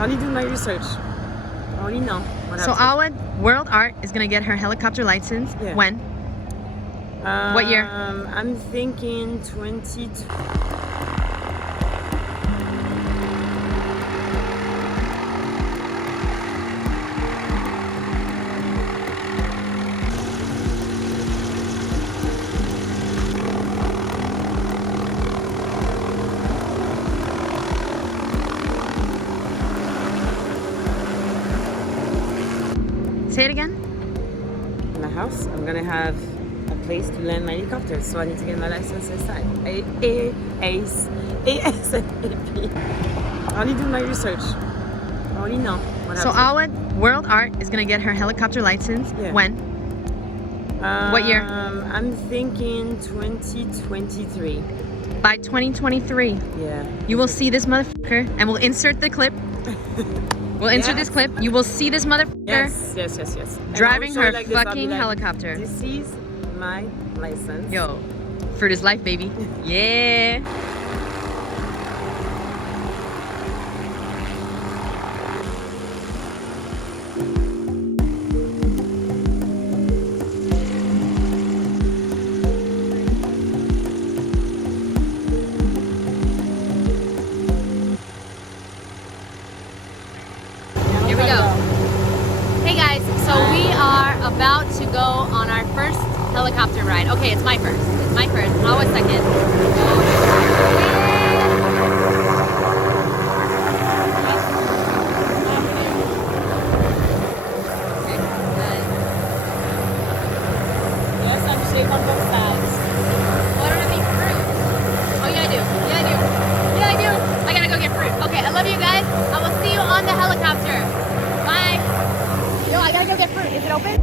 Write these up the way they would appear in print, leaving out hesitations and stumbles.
I only do my research. I only know what So happened. our world art is gonna get her helicopter license. Yeah. When? What year? I'm thinking 20. Say it again. My house. I'm gonna have a place to land my helicopter, so I need to get my license inside. ASAP. I only do my research. I only know what So happened. our world art is gonna get her helicopter license. Yeah. When? What year? I'm thinking 2023. By 2023. Yeah. You will see this motherfucker, and we'll insert the clip. We'll insert this clip. You will see this motherfucker Yes. And driving I will show her it like this, I'll be fucking like, helicopter. This is my license. Yo, fruit is life, baby. Yeah. Here we go. Hey guys, so we are about to go on our first helicopter ride. Okay, it's my first. It's my first. I was second. Yes, I'm safe on both sides. Oh, I don't have any fruit. Oh, yeah, I do. Yeah, I do. Yeah, I do. I gotta go get fruit. Okay, I love you guys. I will see you on the helicopter. Bye. Yo, I gotta go get fruit. Is it open?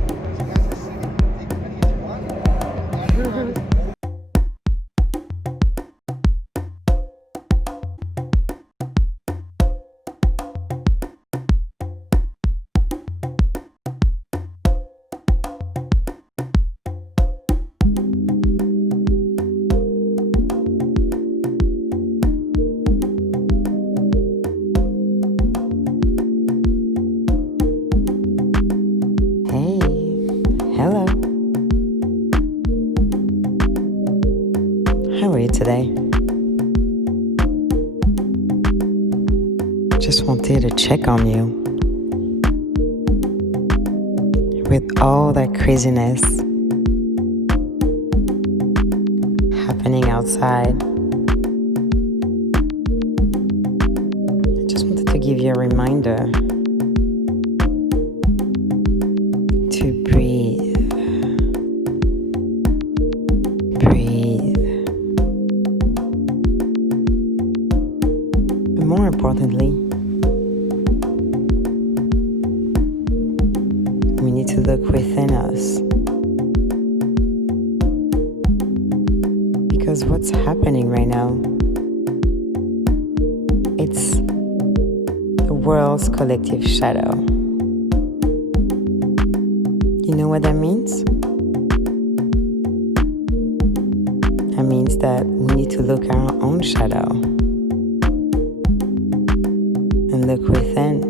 Hey, hello. How are you today? Just wanted to check on you. With all that craziness happening outside, I just wanted to give you a reminder to breathe. Breathe. But more importantly, we need to look within us. Because what's happening right now, it's the world's collective shadow. You know what that means? That means that we need to look at our own shadow and look within.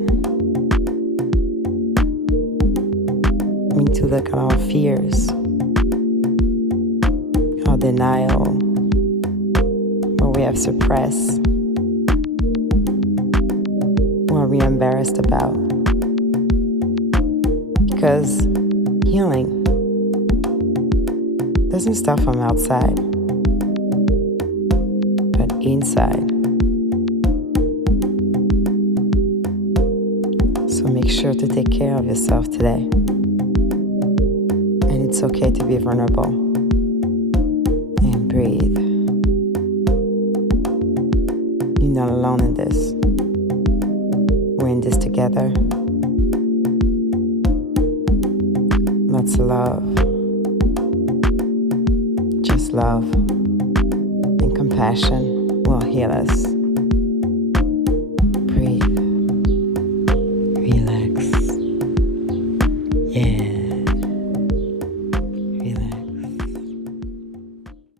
We need to look at our fears, our denial, what we have suppressed, what we're embarrassed about. Because healing doesn't start from outside, but inside. So make sure to take care of yourself today. And it's okay to be vulnerable. And breathe. You're not alone in this. We're in this together. Lots of love. Just love and compassion will heal us. Breathe. Relax. Yeah.